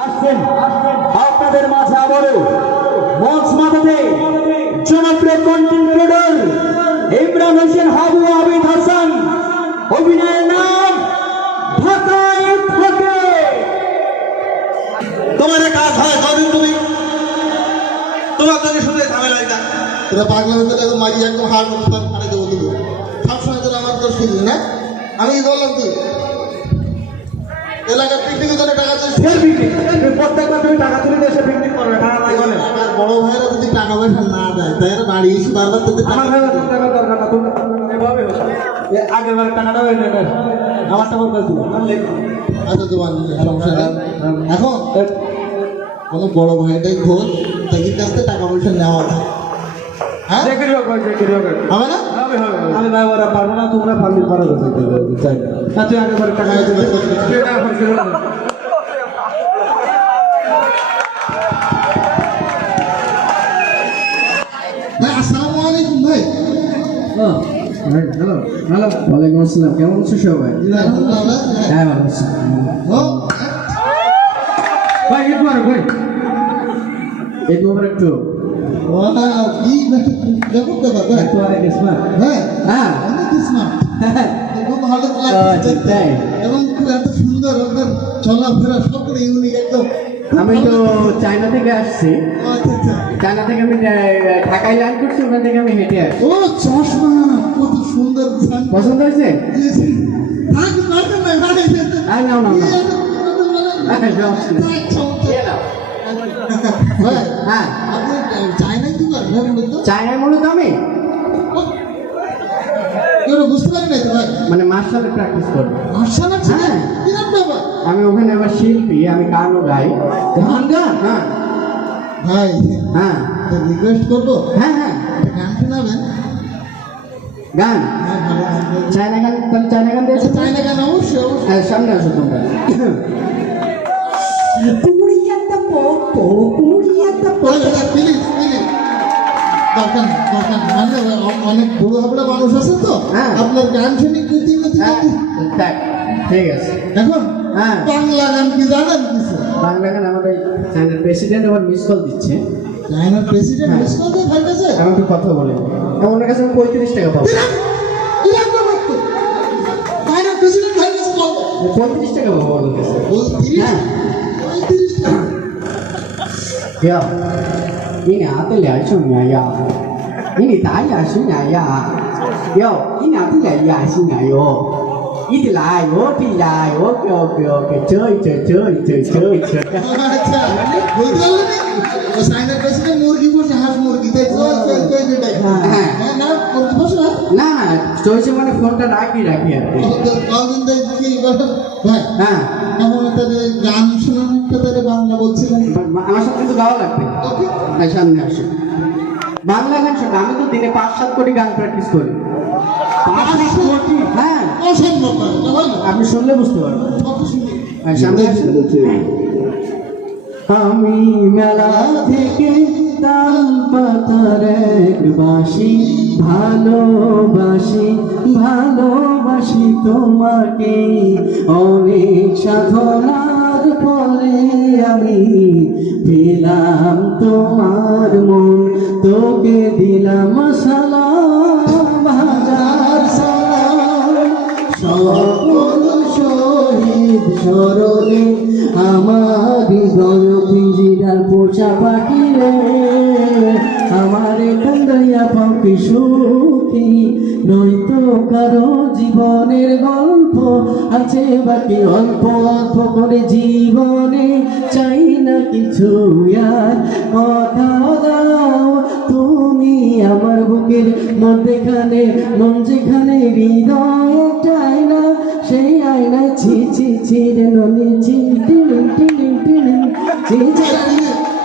আসছেন আপনাদের মাঝে আবারও মঞ্চ মাথাতে জনপ্রিয় কন্টেন্ট ক্রিয়েটর ইমরান হোসেন হাবু আবিদ হাসান। অভিনয়ের নাম ঢাকায় থাকে। তোমার কাজ হয় কদিন তুমি তোমার জন্য শুধু ঝামেলা এটা তোরা পাগলা হতে দেখো মাঝি একদম হার মতো ফাড়ে দেবো তুমি সবসময় তোরা আমার দোষ খুঁজবি না। আমি কি বললাম তুই এলাকার পিকনিকের জন্য টাকা প্রত্যেকবার তুমি টাকা তুলে দেশে পিকনিক করবে টাকা লাগবে না। আমার বড় ভাইরা যদি টাকা পয়সা না দেয় তাই এরা বাড়ি এসে বারবার তোদের আমার ভাই টাকা দরকার না, তুমি এভাবে আগের বারের টাকাটা হয়ে নেবে আমার টাকা বলছিল। আচ্ছা তোমার সমস্যা নেই। এখন কোনো বড় ভাইটাই খোঁজ তাদের কাছ থেকে টাকা পয়সা নেওয়া যায়। হ্যাঁ হবে না? আমি ভাই ওরা পারবো না, তোমরা পারলে পারো চাই না। তুই আগের বারের টাকা ভাই আসসালামু আলাইকুম ভাই। হ্যালো হ্যালো, ওয়ালাইকুম আসসালাম। কেমন আছো সবাই? হ্যাঁ ভালো আছি ভাই। একটু আর ভাই একটু আমার একটু কি দেখো তো ভাই একটু আর স্মার্ট। হ্যাঁ হ্যাঁ অনেক স্মার্ট খুব ভালো লাগছে এবং খুব এত সুন্দর ওদের চলাফেরা সব করে ইউনিক একদম। আমি তো চায়না থেকে আসছি। আচ্ছা আচ্ছা চায়না থেকে আমি ঢাকায় ল্যান্ড করছি, ওখান থেকে আমি হেঁটে আসছি। ও চশমা কত সুন্দর পছন্দ হয়েছে? থাক দরকার নাই ভাই আর নাও নাও নাও। ভাই হ্যাঁ আপনি চায়নায় কি করেন ভাই বলুন তো? চায়নায় মূলত আমি কেউ বুঝতে পারি নাই তো ভাই মানে মার্শাল প্র্যাকটিস করবো। মার্শাল আর্ট হ্যাঁ। কিরকম ব্যাপার আমি ওখানে আবার শিল্পী, আমি গানও গাই। গান গান হ্যাঁ ভাই হ্যাঁ রিকোয়েস্ট করবো হ্যাঁ হ্যাঁ একটা গান শোনাবেন? গান হ্যাঁ ভালো গান গাইবেন। চায়না গান, তাহলে চায়না গান দিয়েছে। আচ্ছা চায়না গান অবশ্যই অবশ্যই হ্যাঁ সামনে আসো তোমরা। প্লিজ প্লিজ দরকার নেই, দরকার নেই। মানে অনেক বুড়ো হাবড়া মানুষ আছে তো হ্যাঁ। আপনার গান শুনে গতি গতি হ্যাঁ, দেখ, ঠিক আছে। এখন হ্যাঁ বাংলা গান কি জানেন কিছু? বাংলা গান আমাদের চায়নার প্রেসিডেন্ট আবার মিস কল দিচ্ছে। চায়নার প্রেসিডেন্ট হ্যাঁ। মিস কল দিয়ে খাইতেছে আমি একটু কথা বলি। ওনার কাছে আমি 35 টাকা পাবো। চায়নার প্রেসিডেন্ট খাইতেছে কল 35 টাকা পাবো ওনার কাছে। বল 30 হ্যাঁ 35 টাকা呀，你俩都来什么呀？你打呀是哪呀？哟，你俩都来呀是哪哟？一的来，我的来，我给折一折，折一折，折一折。 আচ্ছা বলতে পারলেন ও চায়নার প্রেসিডেন্ট মুরগি বসে হাঁস মুরগি তাই তো যেটাই হ্যাঁ। হ্যাঁ না মুরগি বসে না না না, চলছে মানে ফোনটা রাখি রাখি আর কি। কদিন দেয় কি ভাই হ্যাঁ, আমার তাদের গান শোনানো একটা তাদের বাংলা বলছিলেন আমার সাথে কিন্তু গাওয়া লাগবে। ওকে হ্যাঁ, সামনে আসো। বাংলা গান শোনো, আমি তো দিনে 5-7 কোটি গান প্র্যাকটিস করি। 5 কোটি? হ্যাঁ, অসম্ভব না ভাই আপনি শুনলে বুঝতে পারবেন। কত সুন্দর হ্যাঁ, সামনে আসো। আমি মেলা থেকে তাল পাতার এক বাসি, ভালোবাসি ভালোবাসি তোমাকে। অনেক সাধনার পরে আমি পেলাম তোমার মন, তোকে দিলাম সালাম হাজার সালাম। সকল শহীদ স্মরণে আমার হৃদয় পিঞ্জিরার পোষা পাখি রে, আমার কান্দাইয়া পাখি সুখী নয়তো কারো জীবনের গল্প আছে বাকি অল্প অল্প করে জীবনে চাই না কিছু আর কথা দাও তুমি আমার বুকের মধ্যেখানে, মন যেখানে হৃদয় চাই না সেই আয়না ছি ছি ছি রে ননি ছি টিলিং টিলিং টিলিং ছি ছি।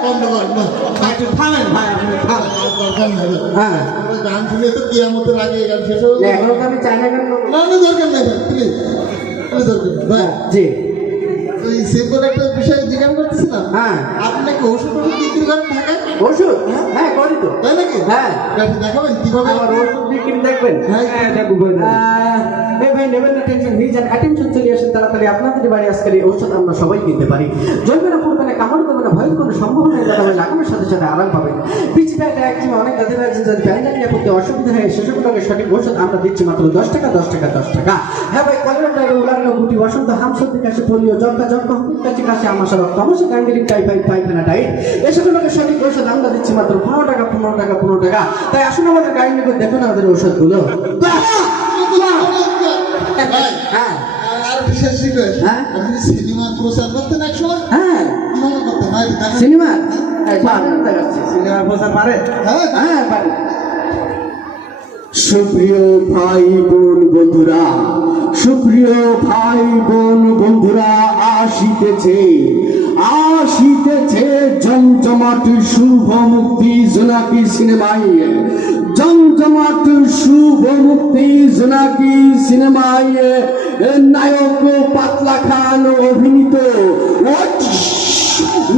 বন্ধ কর না একটু থামেন ভাই আপনি থামেন দরকার নেই হ্যাঁ, আমরা গান শুনে তো কিয়ামতের আগে গান শেষ হবে এখন তো আমি চায়না গান গাবো। না না দরকার নেই ভাই প্লিজ দরকার নেই ভাই জি ওই সিম্পল একটা বিষয় জিজ্ঞাসা করতেছিলাম হ্যাঁ, আপনি কি ওষুধ বিক্রি করেন ঢাকায় ওষুধ হ্যাঁ করি তো। তাই নাকি হ্যাঁ, দেখাবেন কিভাবে আমার ওষুধ বিক্রি দেখবেন। হ্যাঁ দেখবো এই ভাই নেবেন না টেনশন, হিজ অ্যাটেনশন চলে আসেন তাড়াতাড়ি। আপনাদের বাড়ি আজকের এই ঔষধ আমরা সবাই কিনতে পারি। জন্মের পূর্বে কোনো ভয়ের কোনো সম্ভাবনা নেই, তবে লাগানোর সাথে সাথে আরাম পাবেন। পিচি ব্যাগটা একদম অনেক দাঁতের আছে, যাদের ব্যাঙ্গাল নিয়ে পড়তে অসুবিধা হয় সেসব লোকের সঠিক ওষুধ আমরা দিচ্ছি মাত্র 10 টাকা 10 টাকা 10 টাকা। হ্যাঁ ভাই, কলেরা টাইপে উলারলো গুটি বসন্ত হাম সর্দি কাশি পোলিও জটকা জটকা হুপির কাছে কাছে আমাশা রক্ত আমাশা গ্যাঙ্গেরিং টাইফাইড পাইখানা টাইট এসব লোকের সঠিক ওষুধ আমরা দিচ্ছি মাত্র 15 টাকা 15 টাকা 15 টাকা। তাই আসুন আমাদের গাড়ি নিয়ে দেখুন আমাদের ওষুধগুলো। হ্যাঁ আর বিশেষ রিকোয়েস্ট, হ্যাঁ? আপনি সিনেমার প্রচার করতেন এক সময়, হ্যাঁ কিভাবে করতেন? সিনেমা সিনেমার প্রচার পারে। হ্যাঁ হ্যাঁ পারে। সুপ্রিয় ভাই বোন বন্ধুরা, সুপ্রিয় ভাই বোন বন্ধুরা, আসিতেছে জমজমাট শুভ মুক্তি জোনাকি সিনেমায়, জমজমাট শুভ মুক্তি জোনাকি সিনেমায় নায়ক পাতলা খান অভিনীত,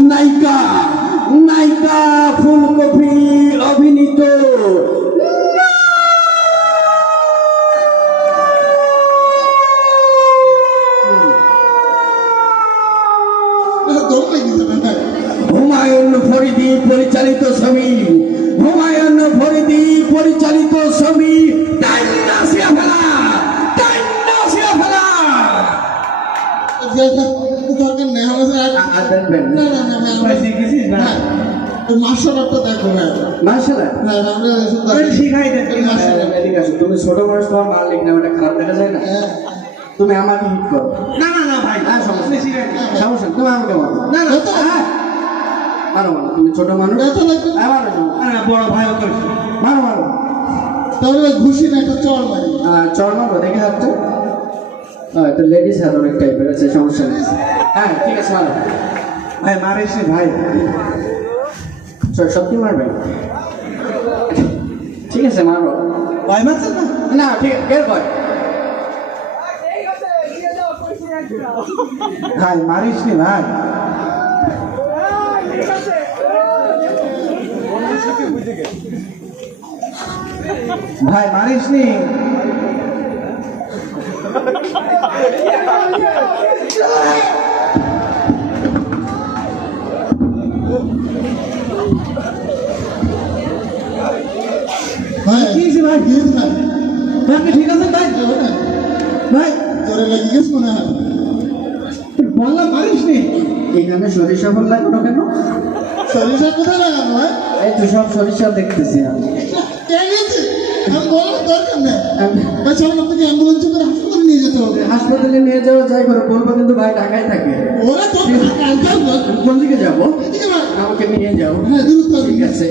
নায়িকা ফুলকপি অভিনীত হুমায়ুন ফরিদি পরিচালিত ছবি, হুমায়ুন ফরিদি পরিচালিত ছবি টাইনাসিয়া ফেলা, টাইনাসিয়া ফেলা। দরকার নেই আমাদের। না না না না, মার্শাল আর্টটা দেখো না। মার্শাল আর্ট না না, আমরা শিখাই দেন। ঠিক আছে, তুমি ছোট বয়স তোমার মালিক না, ওটা খারাপ দেখা যায় না। তুমি আমাকে হিট করো। না না না ভাই, হ্যাঁ সমস্যা নেই, সমস্যা নেই, তুমি আমাকে মারো। না না হ্যাঁ মারো মারো, তুমি ছোট মানুষ। হ্যাঁ মারো না, বড় ভাইও করছি। মারো মারো। তাহলে ঘুষি না, একটা চড় মারি। চড় মারো, দেখে হাতটা। এটা লেডিস হাত অনেক টাইপের আছে, সমস্যা নেই। হ্যাঁ ঠিক আছে মারো। ভাই মারিস নি ভাই। সত্যি মারবে? ঠিক আছে মারো। ভাই মারছেন না? না ঠিক আছে, বের কর। ভাই মারিস নি ভাই। ভাই মারিস নি। হ্যাঁ কি হয়েছে ভাই? কি হয়েছে ভাই? ভাই আপনি ঠিক আছেন ভাই? ভাই তোরে লেগে গেছে মনে হয়। বললাম মারিস নি। এখানে সরিষা ফুল লাগানো কেন? সরিষা কোথায় লাগানো হয়? এই তো সব সরিষা দেখতেছি আমি। কে গেছে? আমি বলার দরকার নেই ভাই, চলুন আপনাকে অ্যাম্বুলেন্সে করে হাসপাতালে নিয়ে যেতে হবে। হাসপাতালে নিয়ে যাওয়া যায় করে বলবো, কিন্তু ভাই ঢাকায় থাকে। ওরা তো কোন দিকে যাবো? এদিকে ভাই। আমাকে নিয়ে যাও। হ্যাঁ দ্রুত ঠিক আছে।